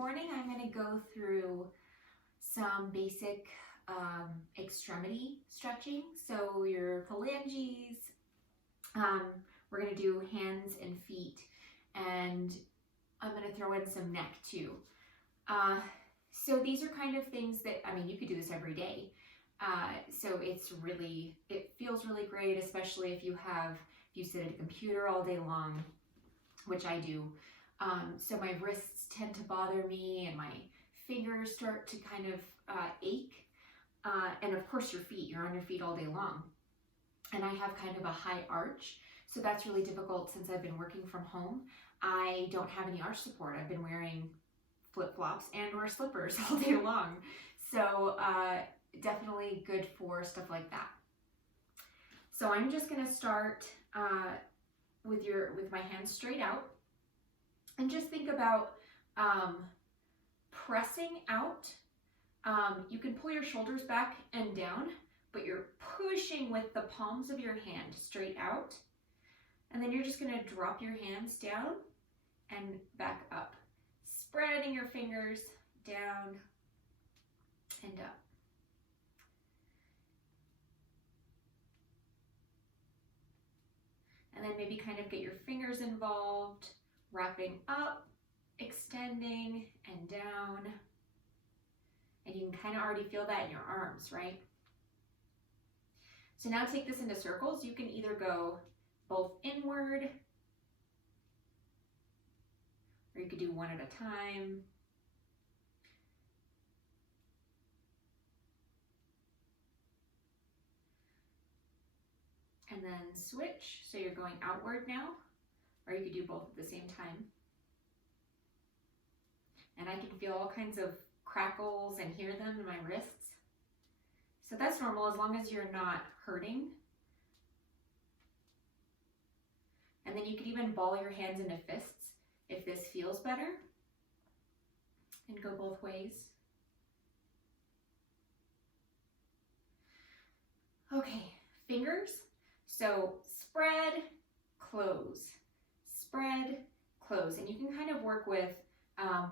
morning I'm going to go through some basic extremity stretching. So your phalanges, we're going to do hands and feet, and I'm going to throw in some neck too. So these are kind of things that, I mean, you could do this every day. So it feels really great, especially if you sit at a computer all day long, which I do. So my wrists tend to bother me and my fingers start to kind of ache. And of course your feet, you're on your feet all day long. And I have kind of a high arch, so that's really difficult since I've been working from home. I don't have any arch support. I've been wearing flip-flops and or slippers all day long. So definitely good for stuff like that. So I'm just gonna start with my hands straight out, and just think about pressing out. You can pull your shoulders back and down, but you're pushing with the palms of your hand straight out. And then you're just gonna drop your hands down and back up, spreading your fingers down and up. And then maybe kind of get your fingers involved, wrapping up, extending and down. And you can kind of already feel that in your arms, right? So now take this into circles. You can either go both inward, or you could do one at a time. And then switch, so you're going outward now, or you could do both at the same time. And I can feel all kinds of crackles and hear them in my wrists. So that's normal as long as you're not hurting. And then you could even ball your hands into fists if this feels better, and go both ways. Okay, fingers. So spread, close, spread, close. And you can kind of work with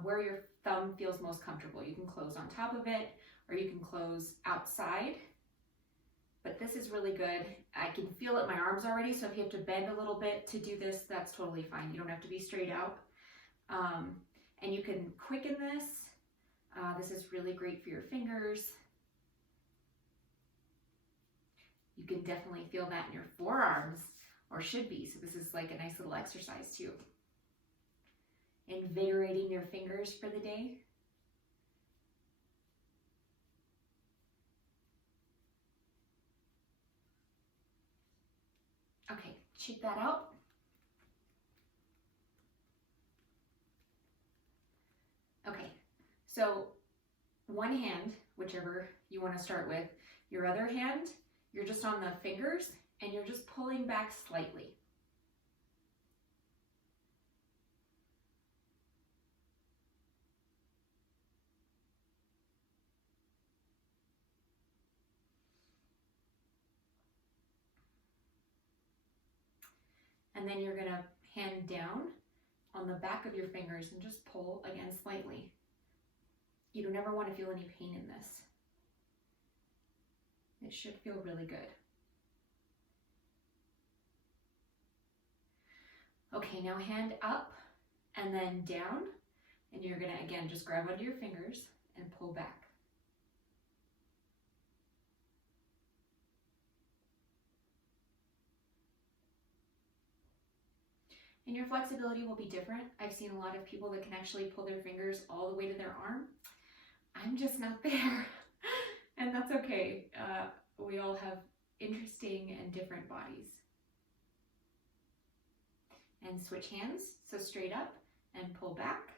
where your thumb feels most comfortable. You can close on top of it, or you can close outside. But this is really good. I can feel it in my arms already, so if you have to bend a little bit to do this, that's totally fine. You don't have to be straight out. And you can quicken this. This is really great for your fingers. You can definitely feel that in your forearms, or should be. So this is like a nice little exercise too. Invigorating your fingers for the day. Okay, check that out. Okay, so one hand, whichever you want to start with, your other hand, you're just on the fingers and you're just pulling back slightly. And then you're gonna hand down on the back of your fingers and just pull again slightly. You don't ever want to feel any pain in this. It should feel really good. Okay, now hand up and then down, and you're gonna again just grab onto your fingers and pull back. And your flexibility will be different. I've seen a lot of people that can actually pull their fingers all the way to their arm. I'm just not there, and that's okay. We all have interesting and different bodies. And switch hands, so straight up and pull back.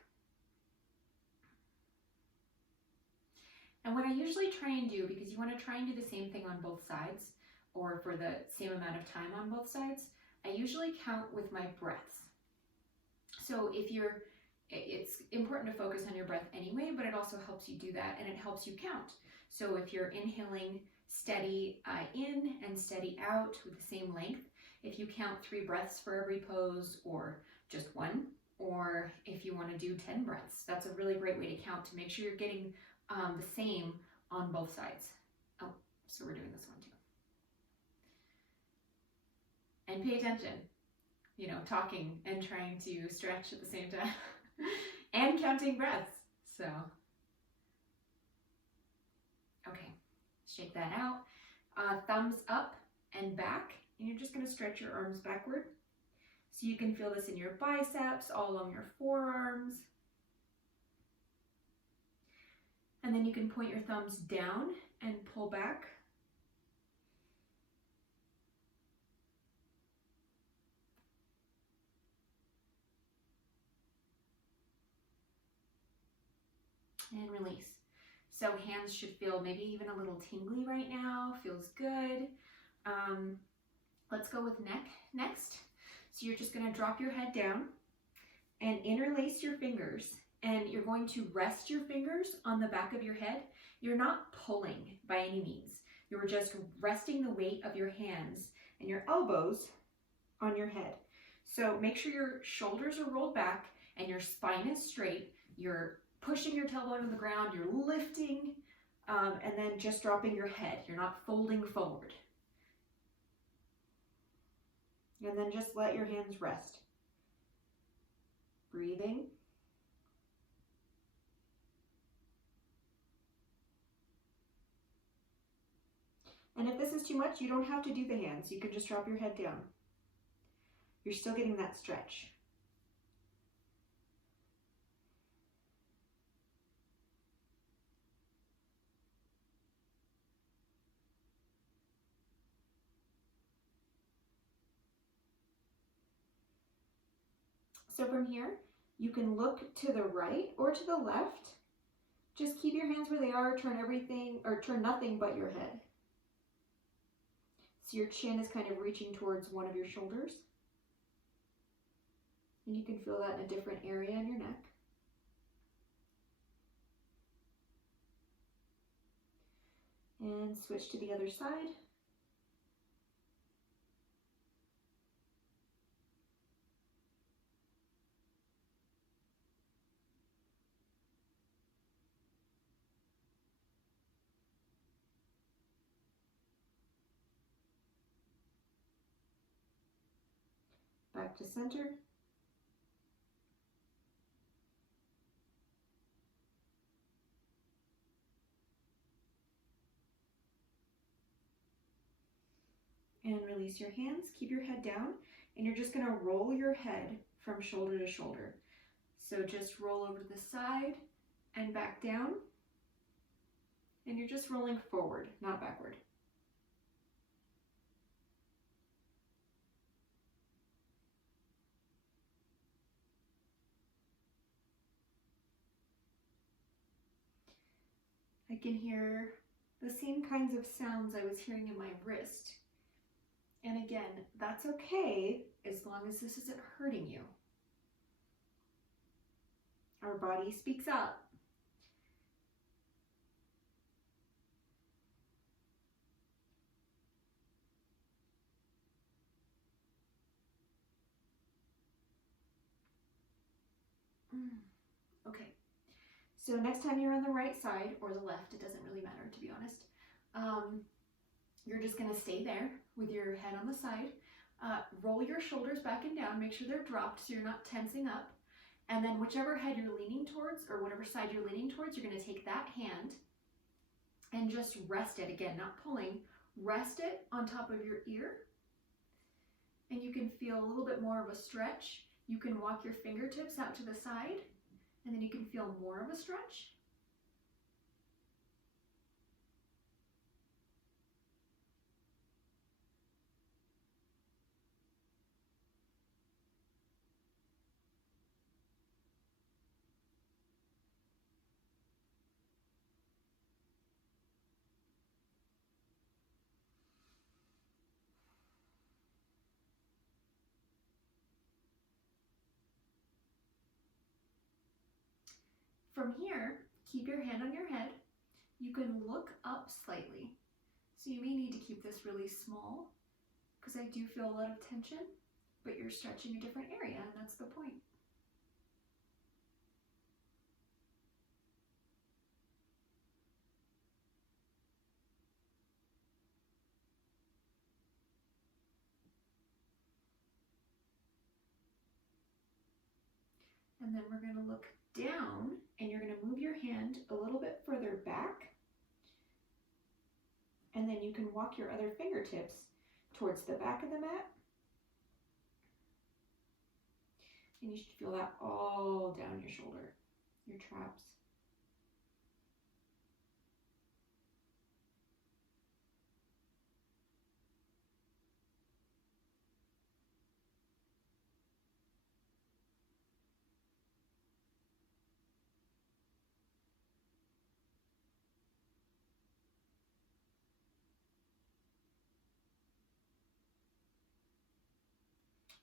And what I usually try and do, because you want to try and do the same thing on both sides, or for the same amount of time on both sides, I usually count with my breaths. So it's important to focus on your breath anyway, but it also helps you do that, and it helps you count. So if you're inhaling steady in and steady out with the same length, if you count 3 breaths for every pose, or just 1, or if you want to do 10 breaths, that's a really great way to count to make sure you're getting the same on both sides. Oh, so we're doing this one too. And pay attention, you know, talking and trying to stretch at the same time and counting breaths. So, okay, shake that out. Thumbs up and back, and you're just going to stretch your arms backward. So you can feel this in your biceps, all along your forearms. And then you can point your thumbs down and pull back. And release. So hands should feel maybe even a little tingly right now, feels good. Let's go with neck next. So you're just gonna drop your head down and interlace your fingers, and you're going to rest your fingers on the back of your head. You're not pulling by any means. You're just resting the weight of your hands and your elbows on your head. So make sure your shoulders are rolled back and your spine is straight. You're pushing your tailbone to the ground, you're lifting, and then just dropping your head. You're not folding forward. And then just let your hands rest. Breathing. And if this is too much, you don't have to do the hands. You can just drop your head down. You're still getting that stretch. So from here, you can look to the right or to the left. Just keep your hands where they are, turn everything, or turn nothing but your head. So your chin is kind of reaching towards one of your shoulders. And you can feel that in a different area in your neck. And switch to the other side. Back to center. And release your hands, keep your head down, and you're just gonna roll your head from shoulder to shoulder. So just roll over to the side and back down, and you're just rolling forward, not backward. I can hear the same kinds of sounds I was hearing in my wrist. And again, that's okay as long as this isn't hurting you. Our body speaks up. Okay, so next time you're on the right side or the left, it doesn't really matter, to be honest. You're just gonna stay there with your head on the side. Roll your shoulders back and down, make sure they're dropped so you're not tensing up. And then whichever head you're leaning towards, or whatever side you're leaning towards, you're gonna take that hand and just rest it, again, not pulling, rest it on top of your ear. And you can feel a little bit more of a stretch. You can walk your fingertips out to the side, and then you can feel more of a stretch. From here, keep your hand on your head. You can look up slightly. So you may need to keep this really small because I do feel a lot of tension, but you're stretching a different area, and that's the point. And then we're going to look down, and you're going to move your hand a little bit further back. And then you can walk your other fingertips towards the back of the mat. And you should feel that all down your shoulder, your traps.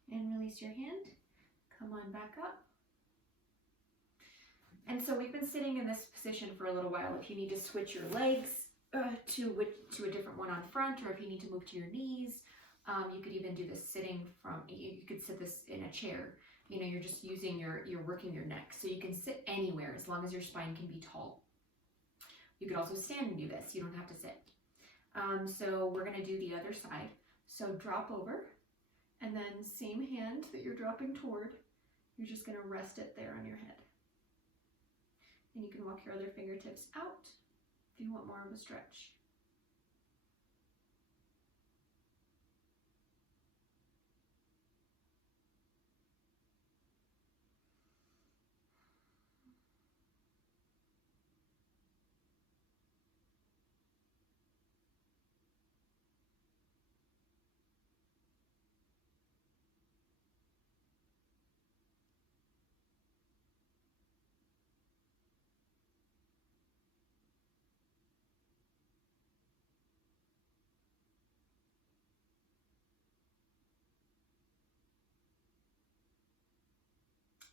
And release your hand. Come on back up. And so we've been sitting in this position for a little while. If you need to switch your legs to a different one on front, or if you need to move to your knees, you could even do this sitting from, you could sit this in a chair. You know, you're just using you're working your neck. So you can sit anywhere as long as your spine can be tall. You could also stand and do this. You don't have to sit. So we're gonna do the other side. So drop over, and then same hand that you're dropping toward, you're just gonna rest it there on your head. And you can walk your other fingertips out if you want more of a stretch.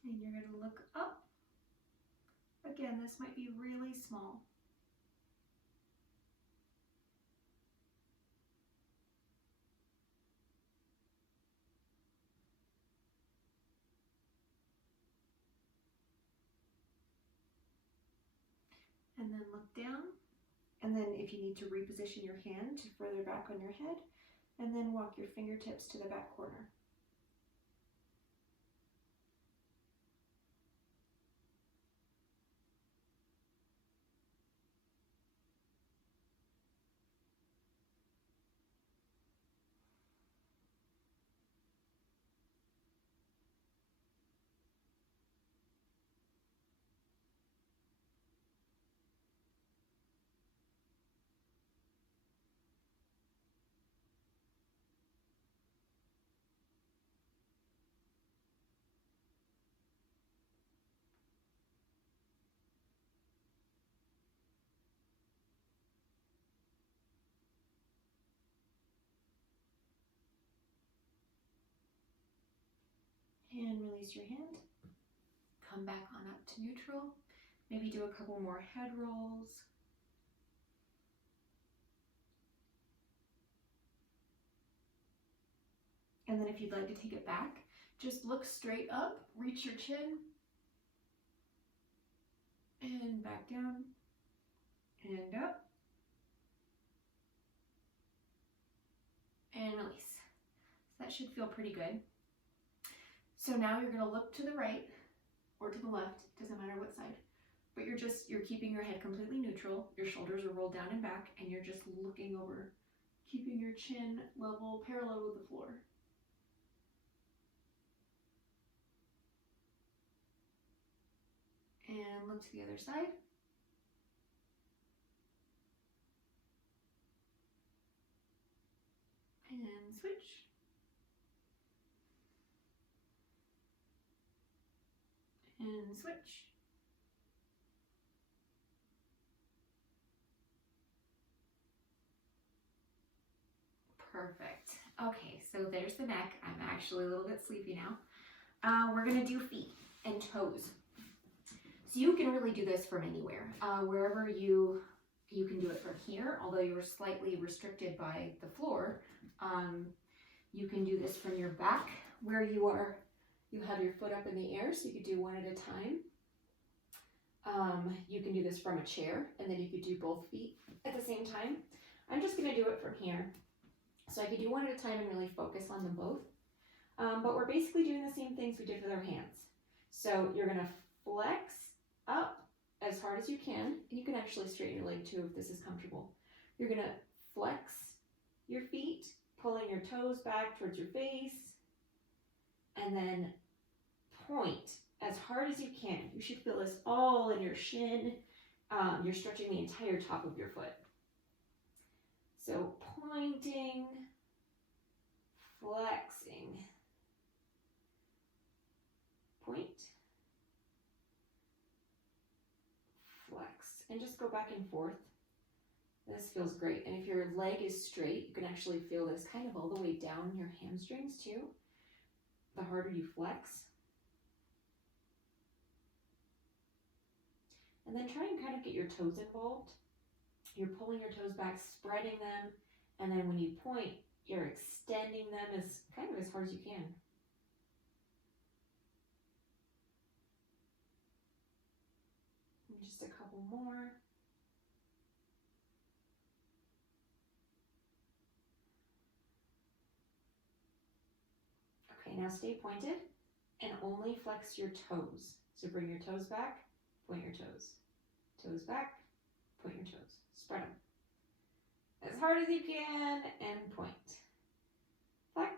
And you're going to look up. Again, this might be really small. And then look down. And then if you need to reposition your hand to further back on your head, and then walk your fingertips to the back corner. And release your hand. Come back on up to neutral. Maybe do a couple more head rolls. And then if you'd like to take it back, just look straight up, reach your chin, and back down, and up, and release. So that should feel pretty good. So now you're going to look to the right or to the left, doesn't matter what side, but you're keeping your head completely neutral, your shoulders are rolled down and back, and you're just looking over, keeping your chin level, parallel with the floor. And look to the other side. And switch. And switch. Perfect. Okay, so there's the neck. I'm actually a little bit sleepy now. We're gonna do feet and toes. So you can really do this from anywhere. Wherever you can do it from here, although you're slightly restricted by the floor. You can do this from your back where you have your foot up in the air, so you could do one at a time. You can do this from a chair, and then you could do both feet at the same time. I'm just gonna do it from here. So I could do one at a time and really focus on them both. But we're basically doing the same things we did with our hands. So you're gonna flex up as hard as you can, and you can actually straighten your leg too if this is comfortable. You're gonna flex your feet, pulling your toes back towards your face, and then point as hard as you can. You should feel this all in your shin. You're stretching the entire top of your foot. So pointing, flexing, point, flex, and just go back and forth. This feels great. And if your leg is straight, you can actually feel this kind of all the way down your hamstrings too, the harder you flex. And then try and kind of get your toes involved. You're pulling your toes back, spreading them, and then when you point, you're extending them as hard as you can. And just a couple more. Okay, now stay pointed and only flex your toes. So bring your toes back, point your toes. Toes back, point your toes. Spread them as hard as you can and point. Flex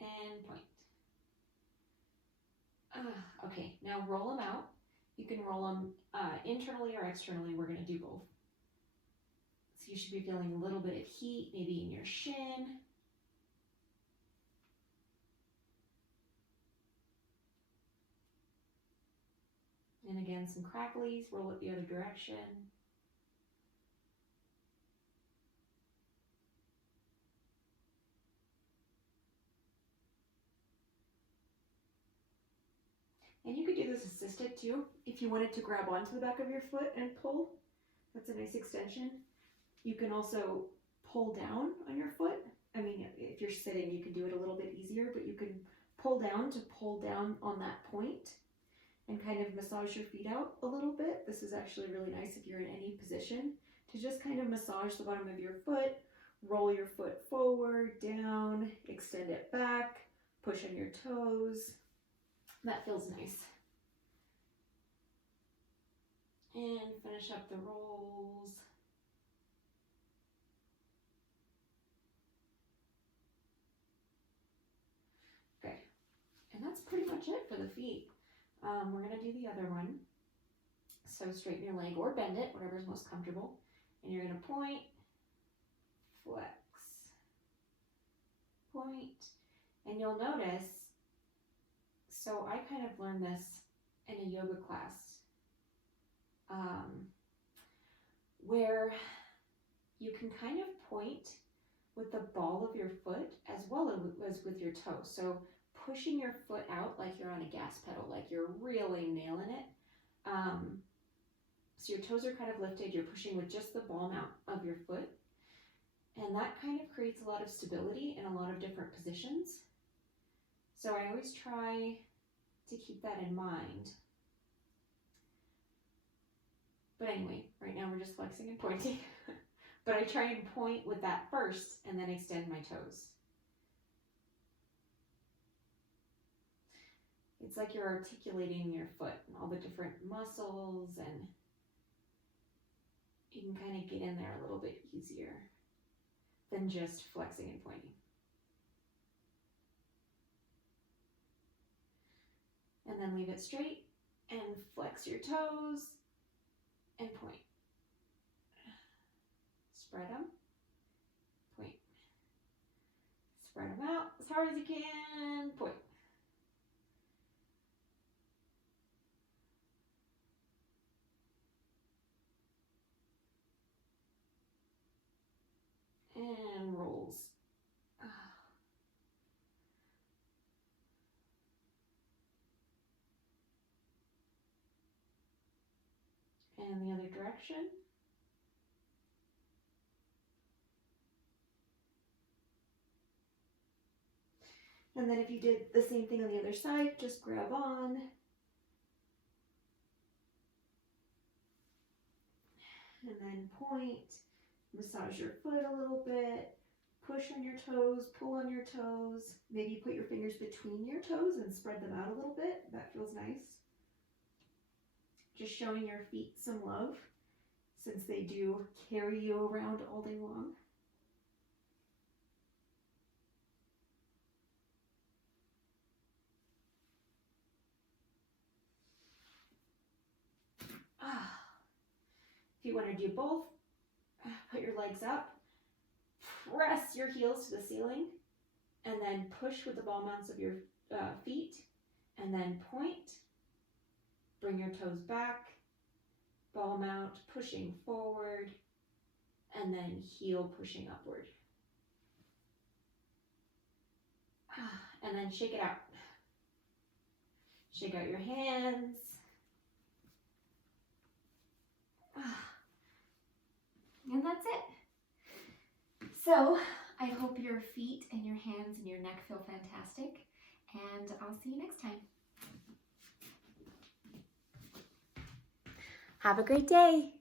and point. Okay, now roll them out. You can roll them internally or externally. We're going to do both. So you should be feeling a little bit of heat, maybe in your shin. And again, some cracklies. Roll it the other direction. And you could do this assisted too. If you wanted to grab onto the back of your foot and pull, that's a nice extension. You can also pull down on your foot. I mean, if you're sitting, you can do it a little bit easier, but you can pull down to pull down on that point and kind of massage your feet out a little bit. This is actually really nice if you're in any position to just kind of massage the bottom of your foot, roll your foot forward, down, extend it back, push on your toes. That feels nice. And finish up the rolls. Okay, and that's pretty much it for the feet. We're gonna do the other one. So straighten your leg or bend it, whatever's most comfortable. And you're gonna point, flex, point, and you'll notice, so I kind of learned this in a yoga class, where you can kind of point with the ball of your foot as well as with your toe. So pushing your foot out like you're on a gas pedal, like you're really nailing it. So your toes are kind of lifted, you're pushing with just the ball mount of your foot. And that kind of creates a lot of stability in a lot of different positions. So I always try to keep that in mind. But anyway, right now we're just flexing and pointing. But I try and point with that first and then extend my toes. It's like you're articulating your foot and all the different muscles, and you can kind of get in there a little bit easier than just flexing and pointing. And then leave it straight and flex your toes and point. Spread them, point. Spread them out as hard as you can, point. And rolls. And the other direction. And then if you did the same thing on the other side, just grab on. And then point, massage your foot a little bit, push on your toes, pull on your toes. Maybe put your fingers between your toes and spread them out a little bit. That feels nice. Just showing your feet some love since they do carry you around all day long. If you want to do both, put your legs up, press your heels to the ceiling, and then push with the ball mounts of your feet, and then point. Bring your toes back, ball mount, pushing forward, and then heel pushing upward. And then shake it out. Shake out your hands. And that's it. So I hope your feet and your hands and your neck feel fantastic, and I'll see you next time. Have a great day.